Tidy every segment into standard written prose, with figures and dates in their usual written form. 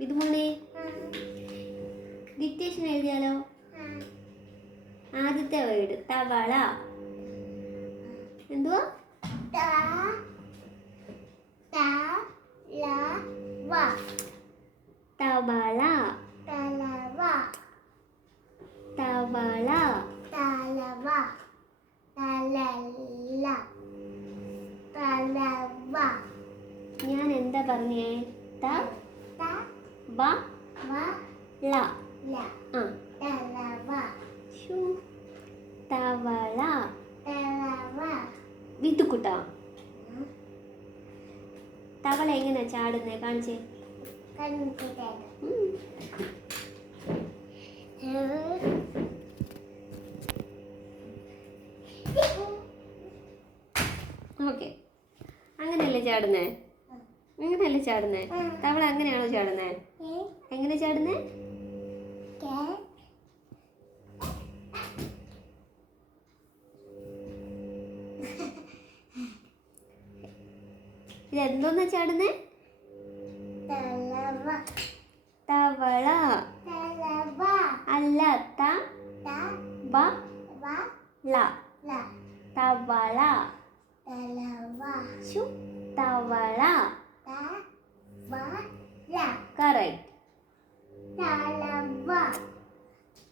വിധുമോനെ dictation എഴുതിയാലോ? ആദ്യത്തെ word തവള. എന്തുവാ? തവള. തവള. ഞാൻ എന്താ പറഞ്ഞേ? തവള. വിത്തുക്കുട്ട, തവള എങ്ങനെ ചാടുന്നേ? കാണിച്ചേ. ഓക്കെ, അങ്ങനെയല്ലേ ചാടുന്നേ? അങ്ങനെയല്ലേ ചാടുന്നേ? തവള അങ്ങനെയാണോ ചാടുന്നേ? എങ്ങനെ ചാടുന്നേ? ഇതെന്തോന്നാ ചാടുന്നേ? തവള അല്ല, തവള. തവള. തവള. കറക്റ്റ്.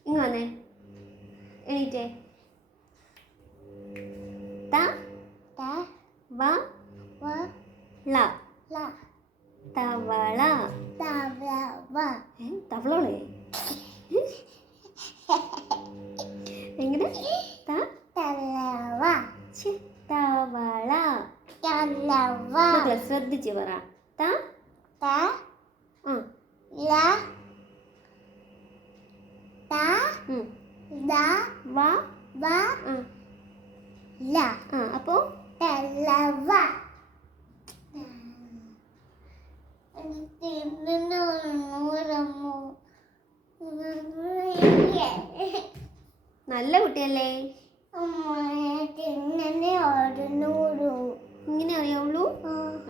ഇങ്ങ് വന്നേ, എണീറ്റേ. തവള. തവളോളെ എങ്ങനെ? തവള. ശ്രദ്ധിച്ച് പറ. അപ്പോ നല്ല കുട്ടിയല്ലേ? ഇങ്ങനെ അറിയാവുള്ളൂ?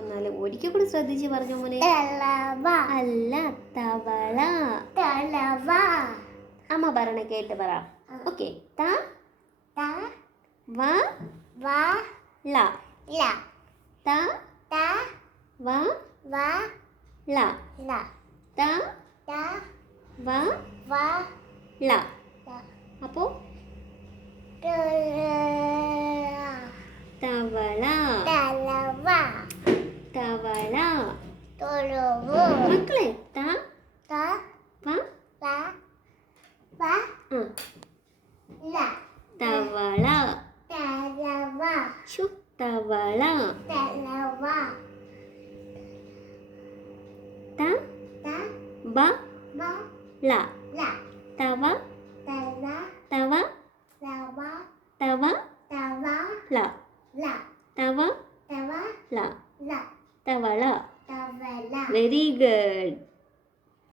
എന്നാലും ഒരിക്കൽ കൂടി ശ്രദ്ധിച്ച് പറഞ്ഞു മോനെ. അല്ല, തവള. അമ്മ പറയണ കേട്ട് പറ. ഓക്കെ. അപ്പോ തവള. തവള. മക്കളെ തവള. തവള. തവള. Very good.